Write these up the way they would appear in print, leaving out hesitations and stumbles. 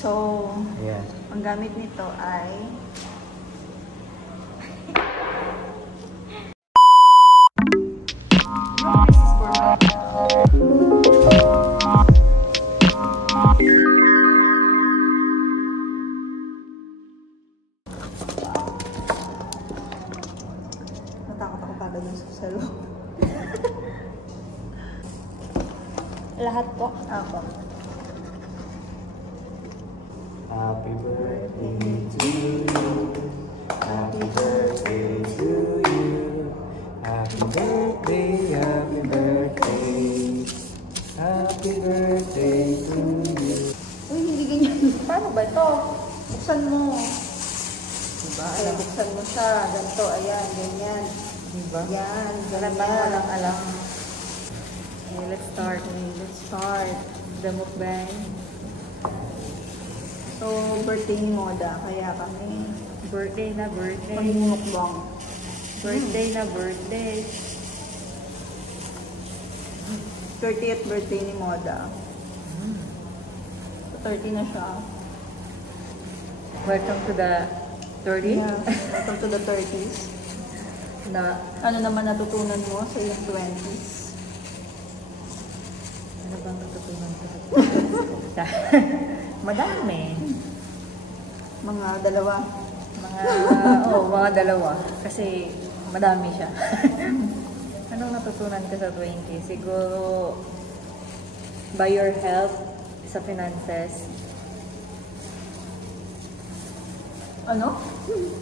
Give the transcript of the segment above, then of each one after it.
So, ayan. ang gamit nito ay natakot ako kagad yung sa loob. Lahat po? Ako. Happy birthday to you. Happy birthday to you. Happy birthday, happy birthday. Happy birthday to you. Uy, hindi ganyan. Paano ba ito? Buksan mo. Diba? Ay, buksan mo siya. Ganito, ayan, ganyan. Diba? Yan, ganyan. Walang alam. Okay, let's start. The mukbang. So, birthday ni Moda. Kaya kami Birthday na birthday. mag-mukbang. Birthday na birthday. 30th birthday ni Moda. So, 30 na siya. Welcome to the 30? Yeah, welcome to the 30s. Na, Ano naman natutunan mo sa iyong 20s? ano bang natutunan ko? Madami. Mga dalawa. Mga dalawa. Kasi madami siya. Anong natutunan ko sa 20? Siguro, by your health sa finances. Ano?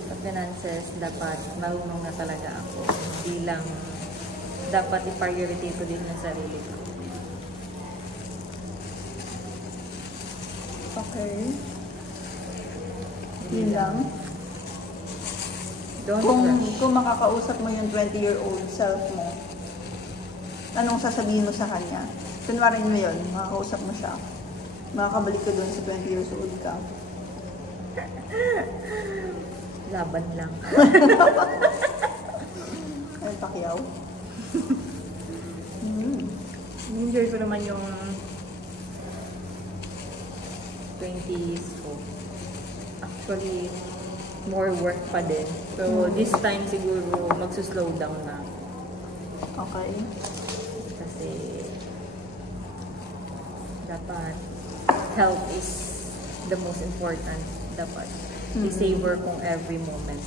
Sa finances, dapat marunong na talaga ako. Hindi lang, dapat i-priority ko din yung sarili ko. Okay. Yun lang. Don't rush. Kung makakausap mo yung 20-year-old self mo, anong sasabihin mo sa kanya? Kunwari mo yun, makakausap mo siya. Makakabalik ka dun sa 20 years old ka. Laban lang. Ay, Pacquiao. Enjoy ko naman yung 20s ko. Actually, more work pa din. So, this time siguro magsuslow down na. Okay. Kasi dapat health is the most important. Dapat i-savor kong every moment.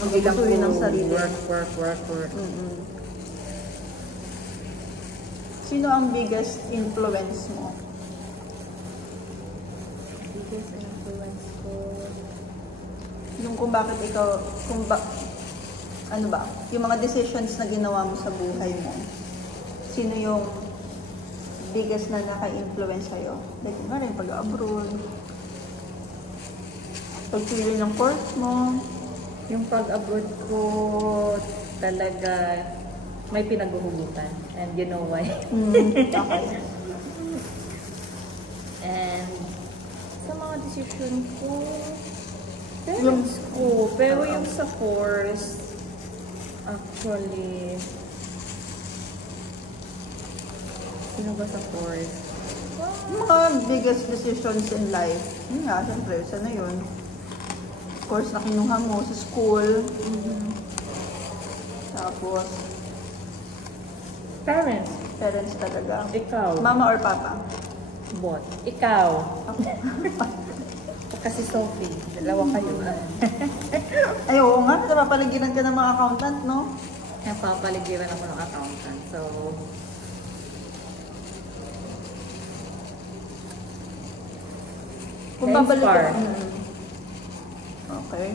Hindi lang Gustuhin ang puro sarili. work. Sino ang biggest influence mo? Biggest influence ko. Yung kung bakit ikaw, ano ba? Yung mga decisions na ginawa mo sa buhay mo. Sino yung biggest na naka-influence sa'yo? Like, nga rin, pag-abroad. Pagpili ng course mo. Yung pag-abroad ko talaga may pinaghuhugutan. And you know why. Okay. And sa mga decision ko, parents ko. Pero yung sa course, actually, sino ba sa course? Yung mga biggest decisions in life. Yun nga, siyempre, sana yun. Course na kinuha mo sa school. Tapos, parents talaga. Ikaw. Mama or papa? Bot. Ikaw. Kasi Sophie. Dalawa kayo. Ay, oo nga. Napapaligiran ka ng mga accountant, no? Napapaligiran ako ng accountant. So, Kung babalikan. Okay.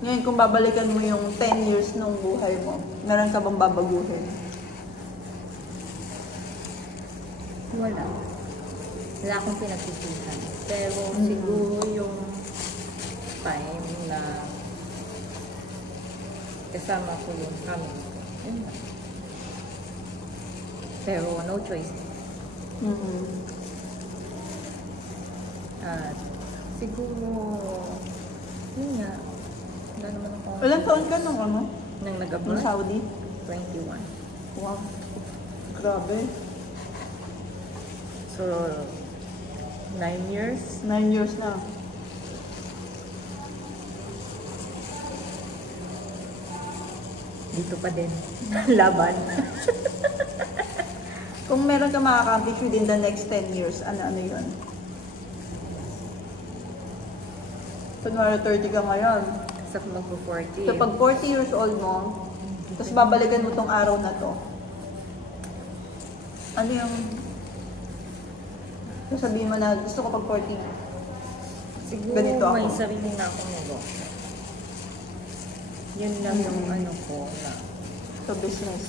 Ngayon, kung babalikan mo yung 10 years ng buhay mo, meron ka bang babaguhin? wala. Wala akong pinagsisihan. Pero siguro yung time na kasama ko yung kami. Yun lang. Pero no choice. At siguro, yun nga. Wala naman ako. Ilan taon ka nung ano? Nang Nung nag-abroad? Saudi? 21. Wow. Grabe. So, 9 years. 9 years na. Dito pa din. Laban. Kung meron ka makaka-accomplish within the next 10 years, ano yun? Kunwari 30 ka ngayon. Sa magpo-40. So pag 40 years old mo, tapos babalikan mo tong araw na to, ano yung sasabihin mo na gusto ko pag 40? Siguro Ganito ako. may sarili na akong negosyo. Yun lang yung ano ko na So business.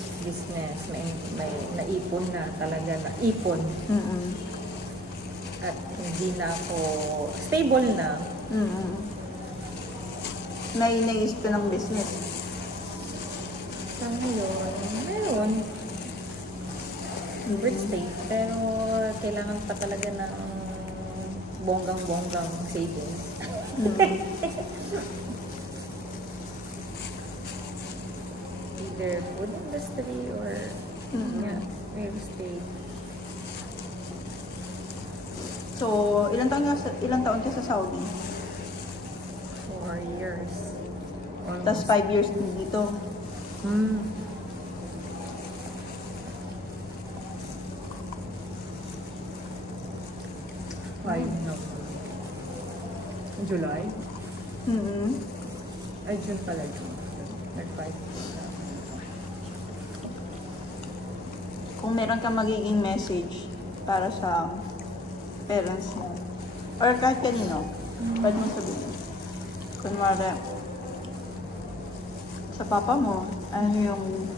may naipon na talaga, naipon. Mm-mm. At hindi na ako stable na. Mm-mm. May naisip ka ng business. Sa ngayon, meron. Birthday. Pero kailangan pa talaga ng bonggang-bonggang savings. Either food industry or yeah, real estate. So, ilang taon ka sa Saudi? 4 years. Tapos 5 years din dito. Hmm. Five na. July? Mm-hmm. Ay, June pala. June. Nag-5. Kung meron kang magiging message para sa parents mo, or kahit kanino, pwede mo sabihin. Kunwari, sa papa mo, ano yung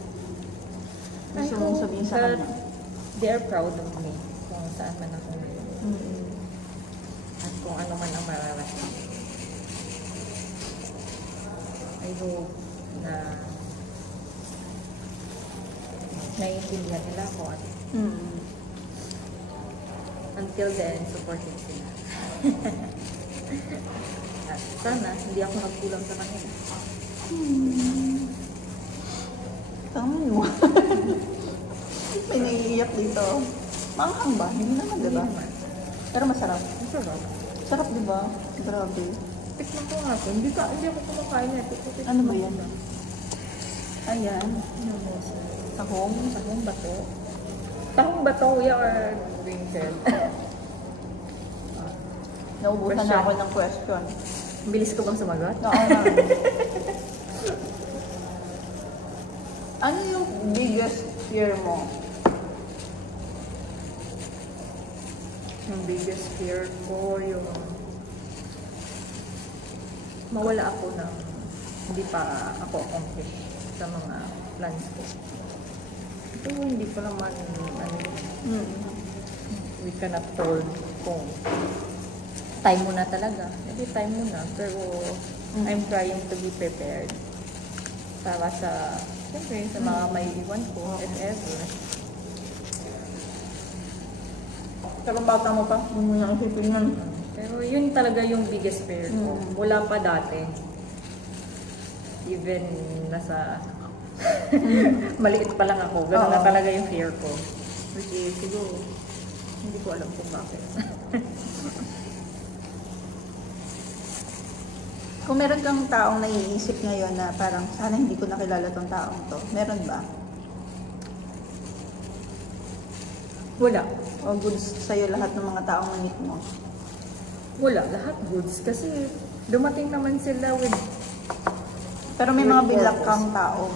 gusto mong sabihin sa kanya? They are proud of me kung saan man ako ngayon. Mm-hmm. At kung ano man ang mararating. I hope na naiintindihan nila ako at Mm-hmm. until then, supported sila. At sana, hindi ako nagkulang sa kanila. Tama mo. May naiiyak dito. Manghang ba? Hindi naman, diba? Hindi naman. Pero masarap. Ang sarap. Sarap, diba? Grabe. Tikman ko nga ito. Hindi ako kumakain na ito. Ano ba yan? Ayan. Ano mo siya? Tahong. Tahong bato. Tahong bato, kuya, or green shell? Naubusan na ako ng question. Bilis ko bang sumagot? Oo na. Ano yung biggest fear mo? Yung biggest fear ko, yung mawala ako ng hindi pa ako accomplish sa mga plans ko. Ito hindi ko naman we cannot told kung time mo na talaga. Maybe time mo na. Pero I'm trying to be prepared para sa siyempre sa mga may iwan ko if ever. Pero bata mo pa, hindi mo na isipin nun. Pero yun talaga yung biggest fear ko. Wala pa dati. Even nasa maliit pa lang ako. Ganun na talaga yung fear ko. Which is, siguro, hindi ko alam kung bakit. Kung meron kang taong naiisip ngayon na parang sana hindi ko nakilala tong taong to, meron ba? Wala. O goods sa'yo lahat ng mga taong na-meet mo? Wala. Lahat goods. Kasi dumating naman sila with... Pero may mga bilak kang tao.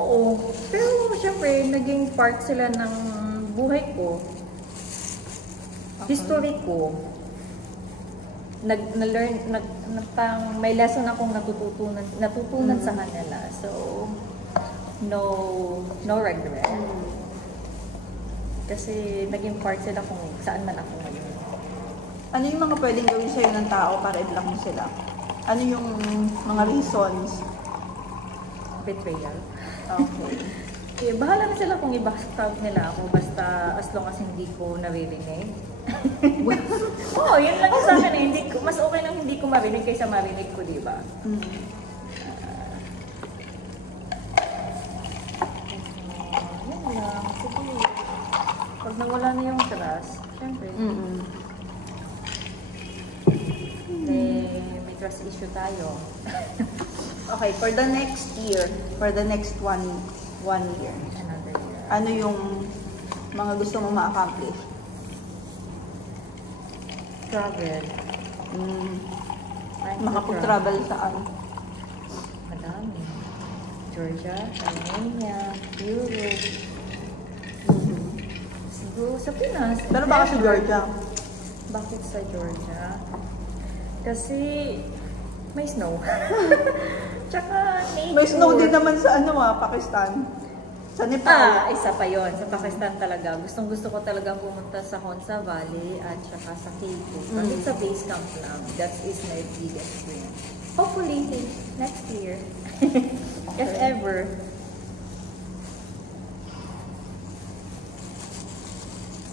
Oo. Pero syempre, naging part sila ng buhay ko. History ko. May lesson akong natutunan sa kanila. So, no regret. Kasi naging part sila kung saan man ako ngayon. Ano yung mga pwedeng gawin sa'yo ng tao para i-block mo sila? Ano yung mga reasons? Betrayal. Okay. Eh, bahala na sila kung i-backstab nila ako basta as long as hindi ko naririnig. Oo, yun lang yung sa akin eh. Mas okay lang hindi ko marinig kaysa marinig ko, di ba? Yun lang. Siguro, pag Pag nawala na yung trust, syempre, may trust issue tayo. Okay, for the next year, for the next one year, Another year. ano yung mga gusto mo ma-accomplish? Travel. Trying to Makapag-travel saan? Madami. Georgia, Armenia, Europe. Siguro sa Pinas. Pero baka sa Georgia? Bakit sa Georgia? Kasi may snow. Tsaka nature. May snow din naman sa Pakistan. Sa Nepal. Isa pa yon. Sa Pakistan talaga. Gusto ko talagang pumunta sa Honsa Valley at saka sa K2. Kasi sa base camp lang. That is my biggest dream. Hopefully, next year. If ever.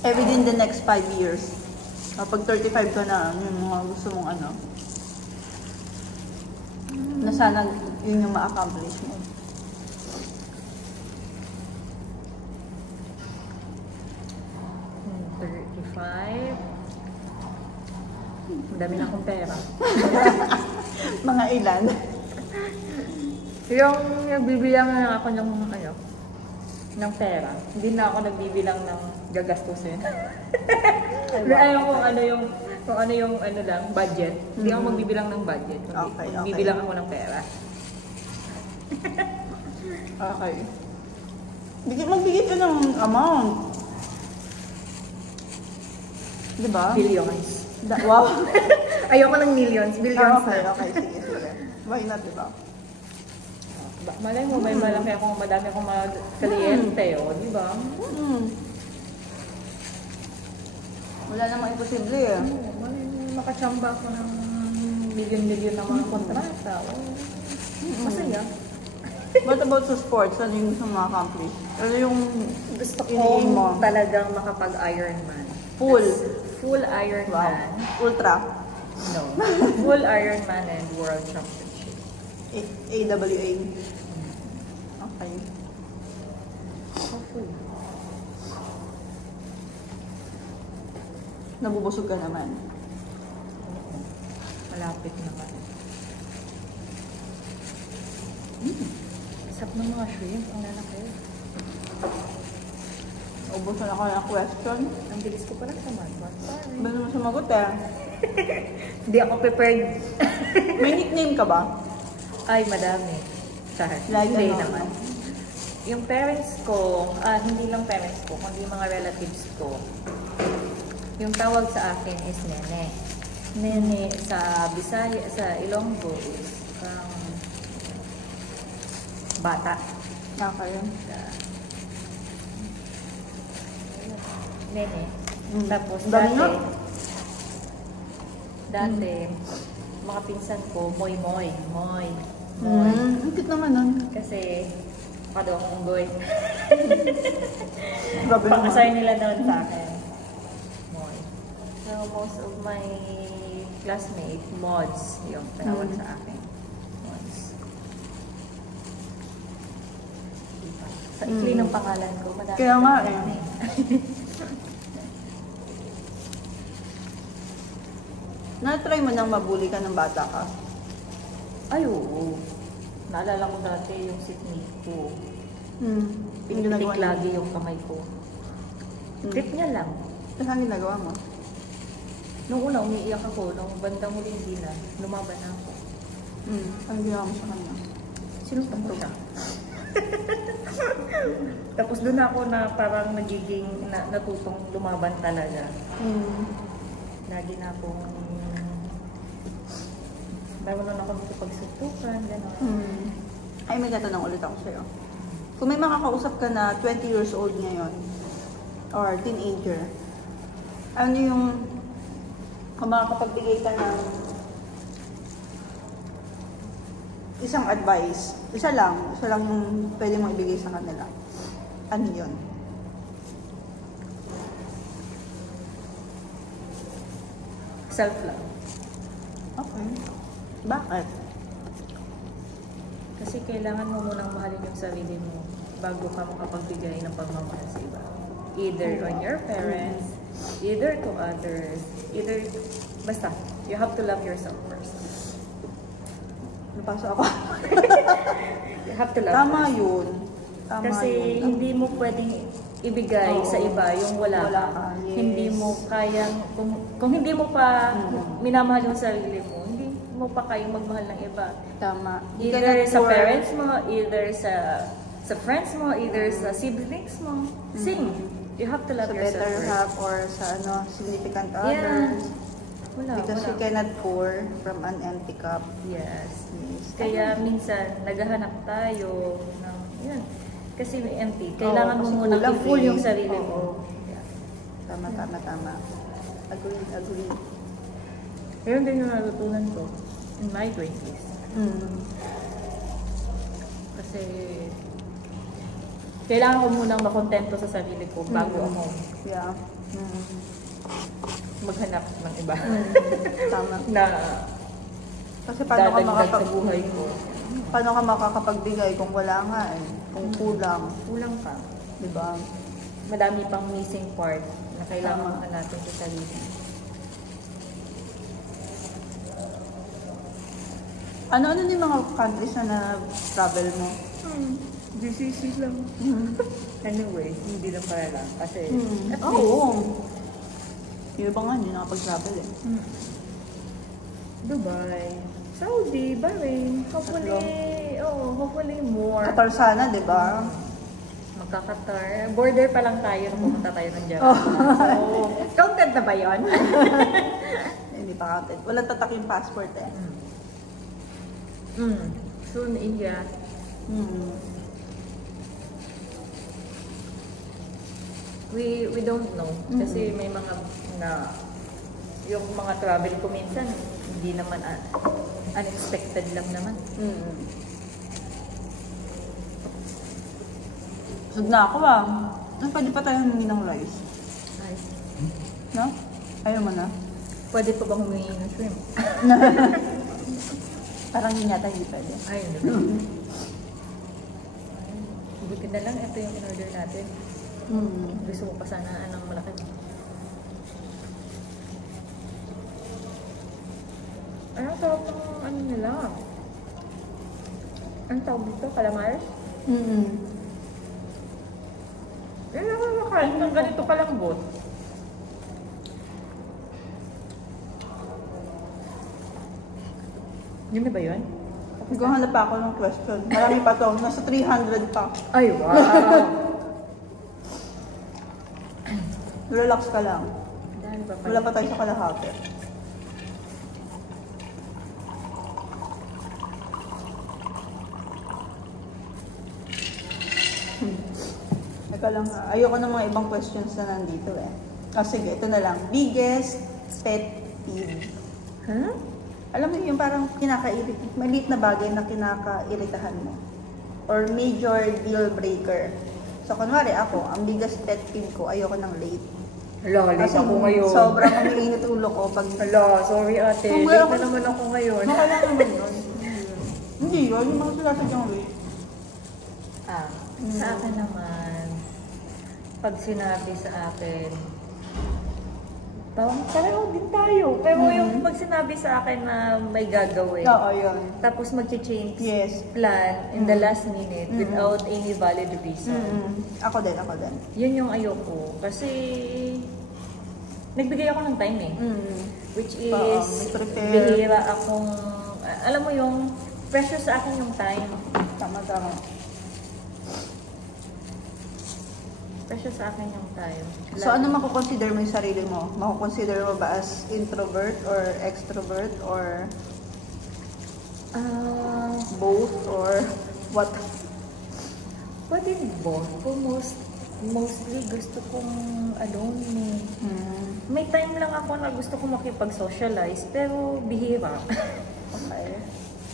Within the next 5 years. Pag 35 ka na, yung mga gusto mong na sana yun yung ma-accomplish mo. Hmm, 35. Madami na akong pera. Mga ilan? Yung nagbibilang na ako ng pera. Hindi na ako nagbibilang ng gagastusin. Alam ko kung ano yung budget. Hindi ako magbibilang ng budget. Okay. Magbibilang ako ng pera. Okay. Magbigay ka ng amount. Diba? Billions. Wow. Ayoko ng millions. Billions. Okay. Sige. Why not, diba? Malay mo, madami akong mga kliyente, di ba? Wala namang imposible eh. Malay mo, makachamba ako ng milyon-milyon na mga kontrata. Masaya. What about sa sports? Ano yung gusto mo ma-accomplish? Ano yung Gusto iniin mo? ko talagang makapag-Ironman. Full Ironman. Wow. Ultra. No. Full Ironman and World Championship. AWA. Okay. Hopefully. Nabubusog ka naman. Malapit naman. Sarap ng mga shrimp. Ang lalaki. Ubus na ako ng question. Ang bilis ko pala sa math. Sorry. Ba naman sumagot eh? Hindi ako prepared. May nickname ka ba? Ay, madami. Sorry. Like Hindi ano? naman. Yung parents ko, hindi lang parents ko, kundi mga relatives ko, yung tawag sa akin is Nene. Nene sa Bisaya, sa Ilonggo is bata. Okay. Nene. Tapos Dami nga. dati, mga pinsan ko, Moy. Ang cute naman nun. Kasi, padong unggoy. Grabe naman. Pang-assign nila doon sa akin. Moy. So, most of my classmates, mods, yung tinawag sa akin. Mods. Sa ikli ng pangalan ko, madami. Kaya nga eh. Na-try mo nang mabuli ka ng bata ka? Ay, oo. Naalala ko dati yung seatmate ko. Ginagawa Pinipitik niya. lagi yung kamay ko. Trip niya lang. Tapos ang ginagawa mo? Nung una, umiiyak ako. Nung bandang huli hindi na, lumaban na ako. Ano ginawa mo sa kanya? Sinuntan ko siya. Tapos doon ako na parang nagiging, natutong lumaban talaga. Lagi na akong, marunong ako makipagsuntukan, gano'n. Ay, may tatanong ulit ako sa'yo. Kung may makakausap ka na 20 years old ngayon, or teenager, ano yung, kung makakapagbigay ka ng isang advice, isa lang yung pwede mo ibigay sa kanila. Ano yun? Self-love. Okay. Bakit? Kasi kailangan mo munang mahalin yung sarili mo bago ka makapagbigay ng pagmamahal sa iba. Either on your parents, either to others, either, basta, you have to love yourself first. Napasok ako. You have to love Tama first. yun. Tama Kasi yun. hindi mo pwedeng ibigay Oo. sa iba yung wala Wala ka. ka, yes. Hindi mo kayang, kung hindi mo pa minamahal yung sarili mo, hindi mo pa kayang magmahal ng iba. Tama. You Either cannot sa pour- parents mo, either sa friends mo, either sa siblings mo. Same. You have to love sa yourself better first. half or sa significant Yeah. others. Wala, Because wala. you cannot pour from an empty cup. Yes. Yes. Kaya minsan, naghahanap tayo ng, yan. Kasi may empty. Kailangan Oo, mo kasi muna kulang i-full eh. yung sarili Oo. mo. Yeah. Tama. Agree. Yun din yung natutunan ko in my 20s. Kasi kailangan ko munang makontento sa sarili ko bago ako Yeah. maghanap ng iba Tama. na Kasi paano ka dadagdag sa buhay ko. Paano ka makakapagbigay kung wala nga eh? Kung kulang, Kulang ka. di ba? Madami pang missing part na kailangan Tama. hanapin sa sarili. Ano yung mga countries na na-travel mo? GCC lang. Anyway, hindi na para lang. Kasi, at Oo. least, Yung iba nga, hindi nakapag-travel eh. Dubai, Saudi, Bahrain, hopefully more. Qatar sana, di ba? Magkakatar. Border pa lang tayo na pumunta tayo ng Japan. So, counted na ba yun? Hindi pa counted. Walang tatak yung passport eh. Soon, India. We don't know. Kasi may mga na yung mga travel ko minsan hindi naman unexpected lang naman. Sud na ako ah. Pwede pa tayo humingi ng rice. Ay, No? Ayaw mo na? pwede pa bang humingi ng shrimp? Parang yun yata hindi pwede. Ay, hindi. Buti na lang ito yung in-order natin. Gusto mo pa sana ng malaki. Anong tawag ng ano nila? Anong tawag dito? Calamari? Yan lang ang makain ng ganito kalambot. Yun na ba yun? Naghahanap pa ako ng question. Marami pa to. Nasa 300 pa. Ay, wow! Relax ka lang. Dahil pa Wala pa tayo sa kalahati. Teka lang ha. Ayoko ng mga ibang questions na nandito eh. Sige, ito na lang. Biggest pet peeve. Huh? Alam mo yung parang maliit na bagay na kinakairitahan mo. Or major deal breaker. So, kunwari ako, ang biggest pet peeve ko, ayoko ng late. Hala, late ako ngayon. Sobrang umiinit ulo ko pag... Hala, sorry ate. Kung Late wala na naman ako ngayon. Makala naman yun. Hindi yun, yung mga sinasadyang late. Sa akin naman, pag sinabi sa akin, parang pareho din tayo. Pero yung pag sinabi sa akin na may gagawin, Oo, yun. tapos mag-change Yes. plan in the last minute without any valid reason. Ako din. Yun yung ayoko. Kasi nagbigay ako ng time eh. Which is, may prepare. bihira akong, alam mo yung precious sa akin yung time. Tama. Precious sa akin yung time. So, ano makukonsider mo yung sarili mo? Makukonsider mo ba as introvert or extrovert or both or what? Pwede both. Mostly gusto kong alone eh. May time lang ako na gusto kong makipag-socialize, pero bihira. Okay.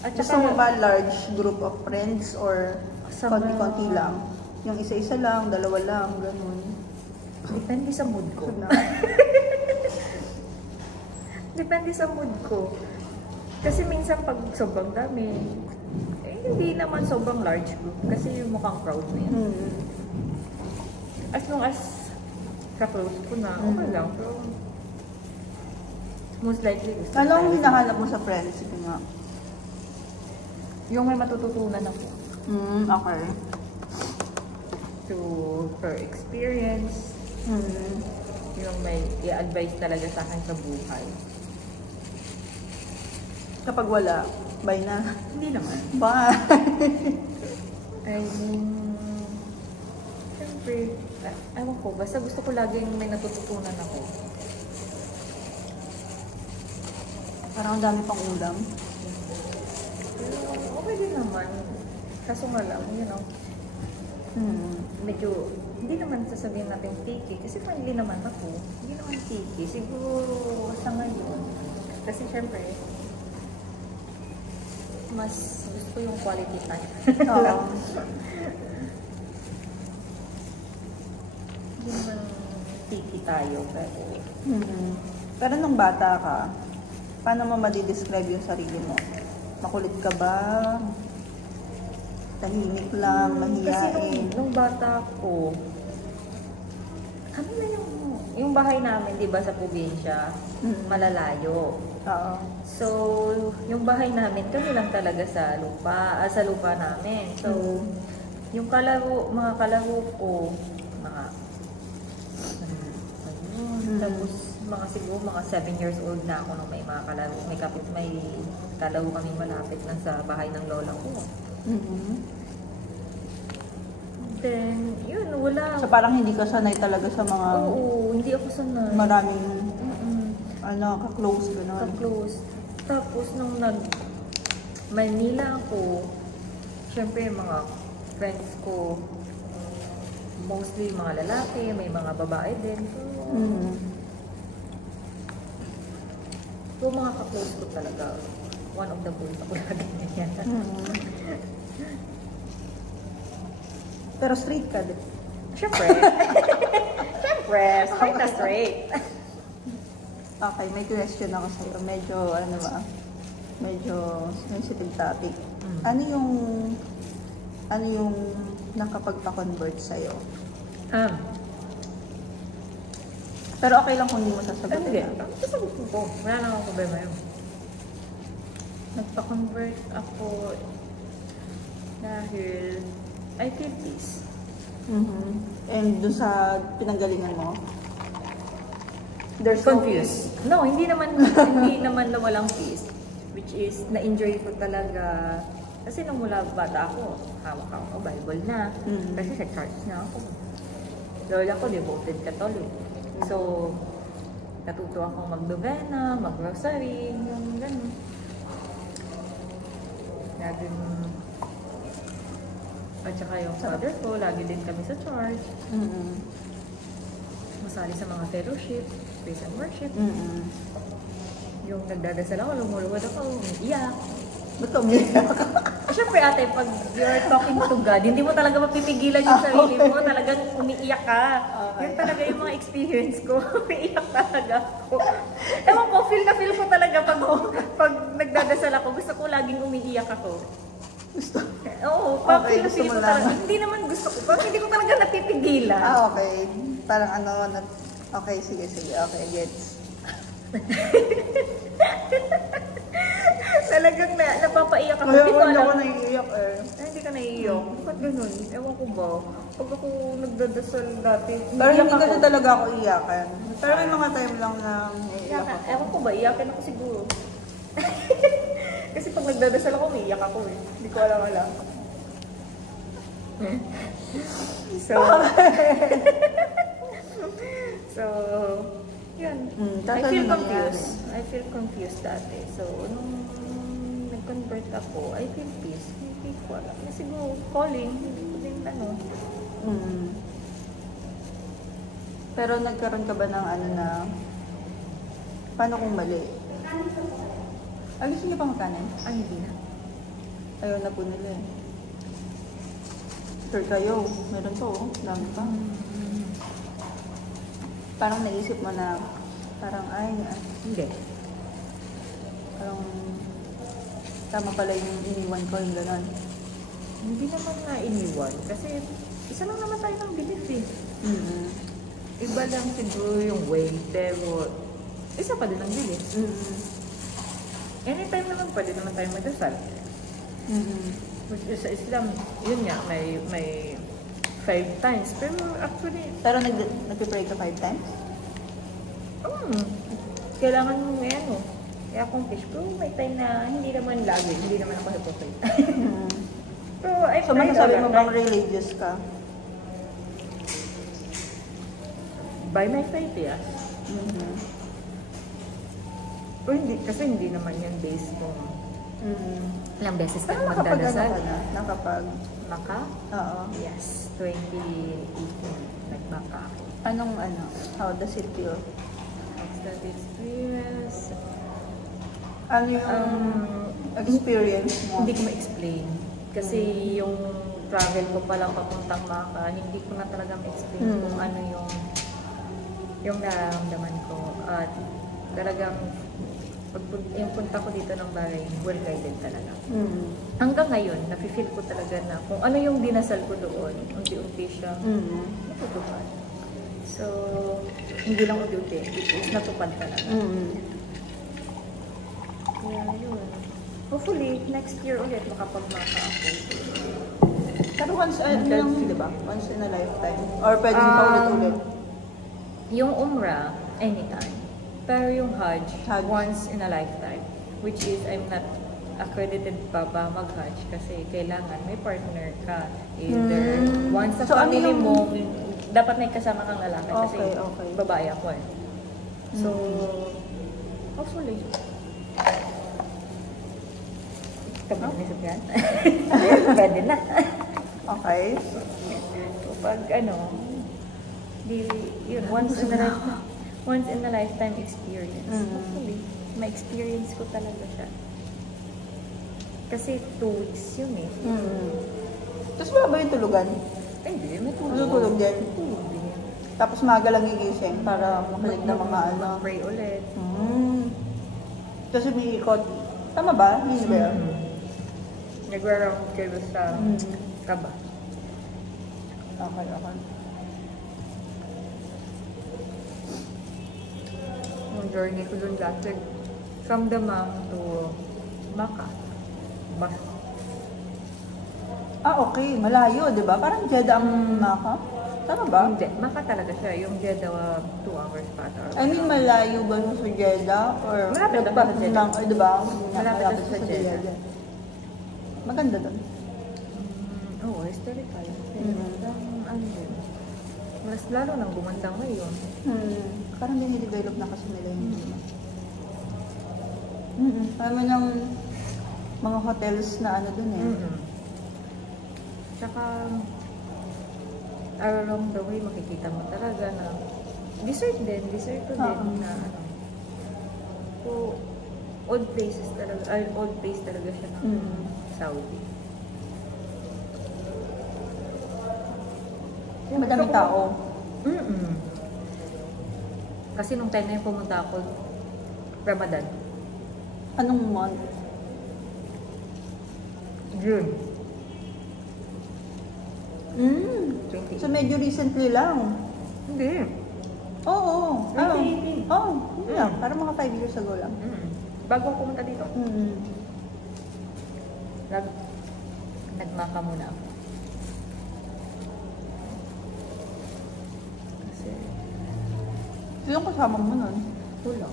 At Gusto mo ba large group of friends or Sa konti-konti lang? Yung isa-isa lang, dalawa lang, ganun. depende sa mood ko. Na. Depende sa mood ko. Kasi minsan pag sobrang dami, hindi naman sobrang large group. Kasi yung mukhang crowd na yan. As long as ka-close ko na, okay lang. Pero, most likely gusto ko Ano ang talaga. hinahanap mo sa friends? Sige nga. Yung may matututunan ako. Okay. To her experience, yung may i-advise talaga sa akin sa buhay. Kapag wala, bye na. Hindi naman. Bye! I mean, siyempre, ewan ko, basta gusto ko laging may natututunan ako. Parang ang dami pang ulam. Pero okay din naman. Kaso nga lang, medyo, hindi naman sasabihin natin picky. Kasi friendly naman ako. Hindi naman picky. Siguro sa ngayon. Kasi syempre, mas gusto ko yung quality time. Oo. Hindi naman picky tayo. Pero, Pero nung bata ka, paano mo madidescribe yung sarili mo? Makulit ka ba? Tahimik lang, kasi mahiyain? nung bata ko, kami na yung bahay namin, di ba, sa probinsya, malalayo. Oo. So, yung bahay namin, kami lang talaga sa lupa namin. So, yung mga kalaro ko, tapos siguro mga 7 years old na ako nung may mga kalaro. May kalaro kami malapit lang sa bahay ng lola ko. Then, yun, wala. So parang hindi ka sanay talaga sa mga Oo, hindi ako sanay. maraming ka-close gano'n. Ka-close. Tapos, nung Manila ako, syempre yung mga friends ko, mostly mga lalaki, may mga babae din. So, mga ka-close ko talaga. One of the boys ako lagi niya. Pero straight ka din. Syempre. Syempre, straight na straight. Okay, may question ako sa'yo. Medyo sensitive topic. Ano yung nakapagpa-convert sa'yo? Pero okay lang kung hindi mo sasagutin. Hindi. Sasagutin ko. Wala na akong problema yun. Nagpa-convert ako dahil I feel peace. And doon sa pinanggalingan mo? There's Confused. No, hindi naman na walang peace. Which is, na-enjoy ko talaga. Kasi nung mula bata ako, hawak ako Bible na. Kasi sa church na ako. Lola ko, devoted Catholic. So, natuto akong mag-novena, mag-rosary, yung gano'n. Laging, at saka yung father ko, lagi din kami sa church. Masali sa mga fellowship, praise and worship. Yung nagdadasal ako, lumuluwad ako, umiiyak. Ba't ka umiiyak? Siyempre ate, pag you're talking to God, hindi mo talaga mapipigilan yung sarili mo, talagang umiiyak ka. Yun talaga yung mga experience ko, umiiyak talaga ako. Ewan ko, feel ko talaga pag nagdadasal ako, gusto ko laging umiiyak ako. Gusto? Oo, Okay, feel gusto mo ko lang. talaga, hindi naman gusto ko, parang hindi ko talaga napipigilan. Okay. Parang okay, sige, okay, gets. Talagang napapaiyak ako. Kaya Hindi ko hindi alam. ako naiiyak eh. Ay, hindi ka naiiyak. Bakit ganun? Ewan ko ba? Pag ako nagdadasal dati, Pero iiyak hindi kasi ako. talaga ako iyakan. Pero may mga time lang na naiiyak ako. Ewan ko ba? Iyakin ako siguro. Kasi pag nagdadasal ako, umiiyak ako eh. Hindi ko alam. So, yun. I feel confused. I feel confused dati. So, nung nag-convert ako, I feel peace. Hindi ko alam. Siguro, calling. Hindi ko din Pero nagkaroon ka ba ng paano kung mali? Gusto niyo pa magkanin? Ay, hindi na. Ayaw na po nila eh. Sure kayo, meron to dami pa. Parang naisip mo na, parang Hindi. parang tama pala yung iniwan ko, yung gano'n. Hindi naman na iniwan. Kasi, isa lang naman tayo ng belief eh. Iba lang siguro yung way, pero isa pa din ang bilis. Anytime naman pwede naman tayo magdasal. Which is sa Islam, yun nga, may 5 times. Pero actually, Pero nag-pray ka 5 times? kailangan mo may ano, i-accomplish. Pero may time na hindi naman lagi, hindi naman ako hypocrite. Pero I So, masasabi mo bang religious ka? By my faith, yes. Pero hindi, kasi hindi naman yan based kung ilang beses ka Pero magdadasal. ka na? Nakapag... Maka? Oo. Yes, 2018, nag-Maka ako. Anong how does it feel? How's that experience? Ano yung experience mo? Hindi ko ma-explain. Kasi yung travel ko palang papuntang Maka, hindi ko na talaga ma-explain kung ano yung nararamdaman ko. At talagang yung punta ko dito ng Bahrain, well guided talaga. Hanggang ngayon, nafe-feel ko talaga na kung ano yung dinasal ko doon, unti-unti siya natutupad. So, hindi lang unti-unti, it is natupad talaga. Kaya yun. Hopefully, next year ulit makapag-Maka ako. Pero once, diba? Once in a lifetime? Or pwedeng paulit-ulit? Yung Umrah, anytime. Pero yung Hajj, Hajj, once in a lifetime. Which is, I'm not accredited pa ba mag-Hajj kasi kailangan may partner ka. Either once sa So, family ano mo, dapat may kasama kang lalaki kasi Okay. babae ako eh. So, hopefully. Kabalisip yan? Pwede na. Okay. Pag yun, once in a lifetime experience. Hopefully, ma-experience ko talaga siya. Kasi 2 weeks yun eh. Tapos wala ba yung tulugan? Hindi, may Tulog din. Tulog din yan. Tapos maaga lang gigising para makinig na mga Pray ulit. Kasi may ikot. Tama ba? Hindi ba yun? Nag-round kayo sa Kaba. Okay. Yung journey ko dun dati, from Damam to Maka. Bus. Okay. Malayo, di ba? Parang Jeddah ang Maka. Tama ba? Hindi, Maka talaga siya. Yung Jeddah, 2 hours pa. I mean, malayo ba sa Jeddah? Or Malapit lang sa Jeddah. Di ba? Malapit lang sa Jeddah. Maganda doon. Oo, historical. Mas lalo nang gumanda ngayon. Parang dinidevelop na kasi nila yung Alam mo yung mga hotels na doon eh. Tsaka, along the way, makikita mo talaga na desert ko din na so, old place talaga siya ng Saudi. Madaming tao. Kasi nung time na yung pumunta ako, Ramadan. Anong month? June. 20. So medyo recently lang. Hindi. Oo. 2018. Yun lang. Parang mga 5 years ago lang. Bago ako pumunta dito. Nagmaka muna ako. Kasi, Sinong kasama mo nun? wala.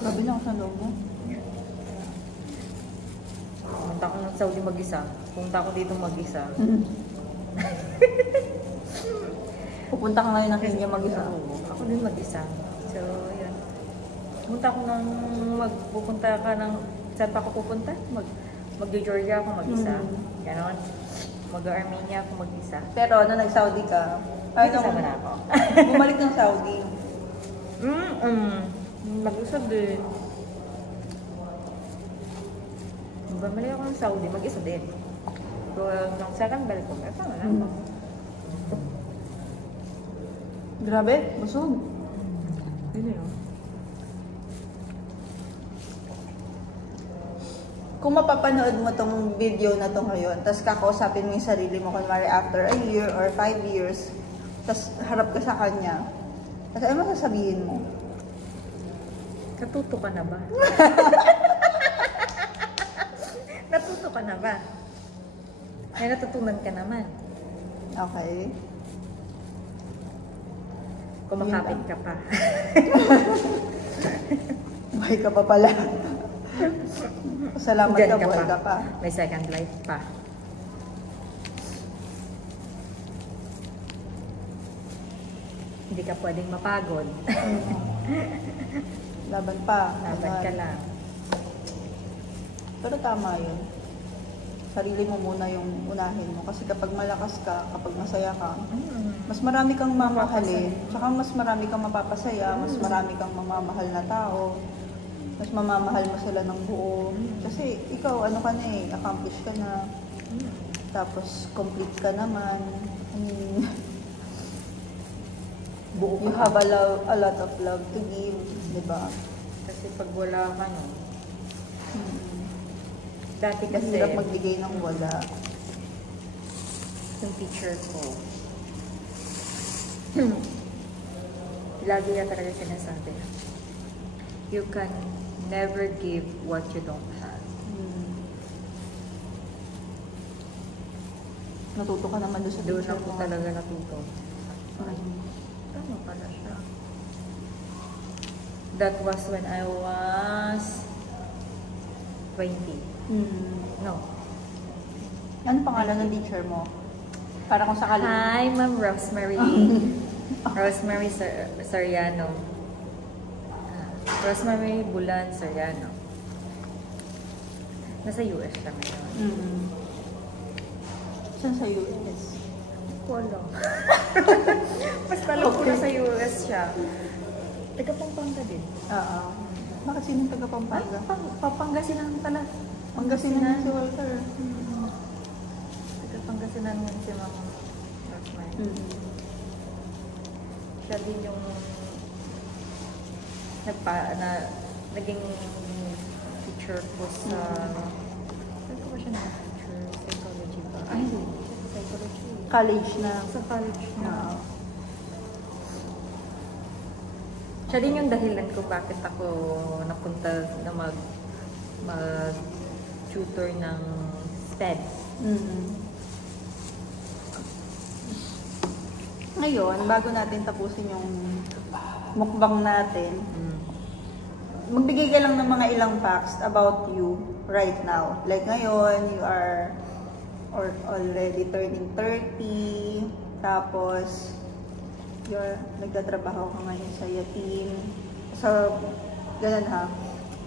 Grabe na ako sa loob mo. Pumunta ako ng Saudi mag-isa. Pumunta ako dito mag-isa. Pupunta ka ngayon ng Kenya mag-isa. Ako din mag-isa. So, yun. Pupunta ka ng, saan pa ako pupunta? Mag-Georgia ako mag-isa. Ganon. Mag-Armenia ako mag-isa. Pero nung nag-Saudi ka, May kasama na ako. bumalik ng Saudi. Mag-isa din. Bumalik ako ng Saudi, mag-isa din. So, nung second balik ko, kasama na ako. Grabe, busog. Yun yun. Kung mapapanood mo tong video na to ngayon, tapos kakausapin mo yung sarili mo, kunwari after a year or 5 years, tapos harap ka sa kanya, tapos ano sasabihin mo? Natuto ka na ba? Natuto ka na ba? May natutunan ka naman. Okay. Kumakapit ka pa. Buhay ka pa pala. Salamat Diyan ka, buhay ka pa. May second life pa. Hindi ka pwedeng mapagod. Laban pa. Laban ka lang. Pero tama yun. Sarili mo muna yung unahin mo. Kasi kapag malakas ka, kapag masaya ka, mas marami kang mamahalin. Tsaka mas marami kang mapapasaya, mas marami kang mamamahal na tao. Mas mamamahal mo sila ng buo. Kasi ikaw, ano ka na eh, accomplish ka na. Tapos, complete ka naman. I mean, you have a lot of love to give, di ba? Kasi pag wala ka, no? Dati Kasi kasi, hirap magbigay ng wala. yung teacher ko, lagi niya talaga sinasabi, you can never give what you don't have. Natuto ka naman doon sa Doon teacher ako mo. talaga natuto. Tama pala siya. That was when I was 20. No. Ano pangalan ng teacher mo? Para kung sakali. Hi, Ma'am Rosemary. Rosemary Soriano. Rosemary Bulan Soriano. Nasa US siya ngayon. Saan sa US? Polo. Mas alam ko na sa US siya. Taga Pampanga din. Oo. Bakit sinong taga Pampanga? Papangasinan pala. Pangasinan si Walter. Taga Pangasinan mo si Ma'am Rosemary. Siya din yung naging teacher ko sa saan ko ba siya na-teacher? Psychology ba? Ay, hindi. Psychology. College na. Sa college na. Oo. Siya din yung dahilan ko bakit ako napunta na mag-tutor ng STED. Ngayon, bago natin tapusin yung mukbang natin, magbigay ka lang ng mga ilang facts about you right now. Like ngayon, you are already turning 30, tapos nagtatrabaho ka ngayon sa Yatim. So, ganun ha.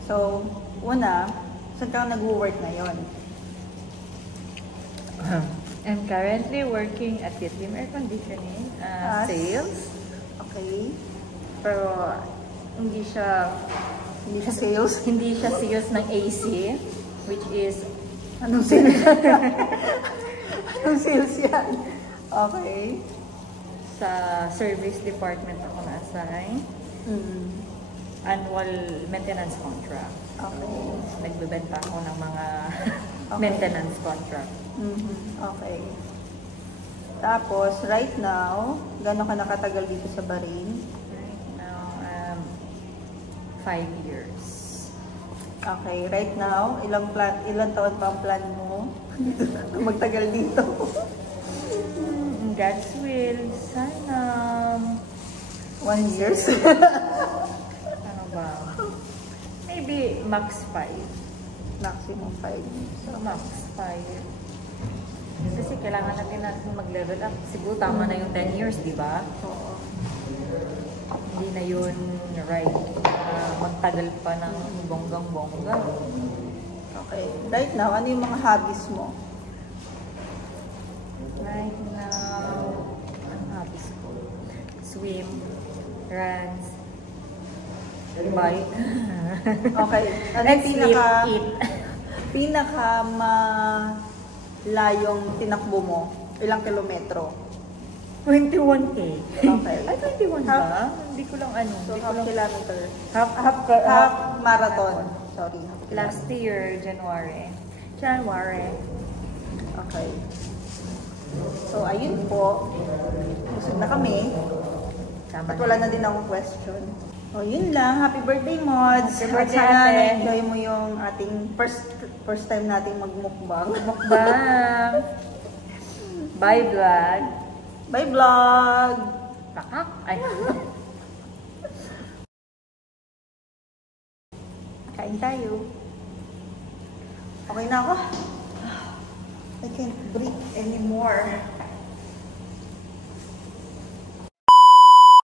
So, una, saan ka nag-work ngayon? I'm currently working at Yatim Air Conditioning, sales. Okay. Pero hindi siya Sales? hindi siya sales ng AC, which is Anong sales yan? Anong sales yan? Okay. sa service department ako na-assign. Annual maintenance contract. Okay. Nagbebenta ako ng mga Okay. maintenance contract. Okay. Tapos, right now, gano'n ka nakatagal dito sa Bahrain? Right now, 5 years. Okay, right now, ilang taon pa ang plan mo? Magtagal dito. God's will, sana 1 year? ano ba? Maybe max 5. Maximum 5 years. So, max 5. Kasi kailangan natin mag-level up. Siguro tama na yung 10 years, di ba? Oo. Hindi na yun right. Magtagal pa ng bonggang-bongga. Okay. Right now, ano yung mga hobbies mo? Right now, ang hobbies ko? Swim, runs, bike. Okay. Ano yung Sleep, eat. pinaka malayong tinakbo mo? Ilang kilometro? 21K. Okay. Ay, 21 ba? Hindi ko lang ano. So, Hindi ko half lang kilometer. half Marathon. Sorry. Half kilometer. last year, January. Okay. So, ayun po. Busog na kami. Tama At wala na din akong question. O, yun lang. Happy birthday, Mods! Happy birthday, At sana ate. na-enjoy mo yung ating first time nating magmukbang. Mukbang. Bye, vlog. Bye, vlog! Pakak. Ay. Kain tayo. Okay na ako. I can't breathe anymore.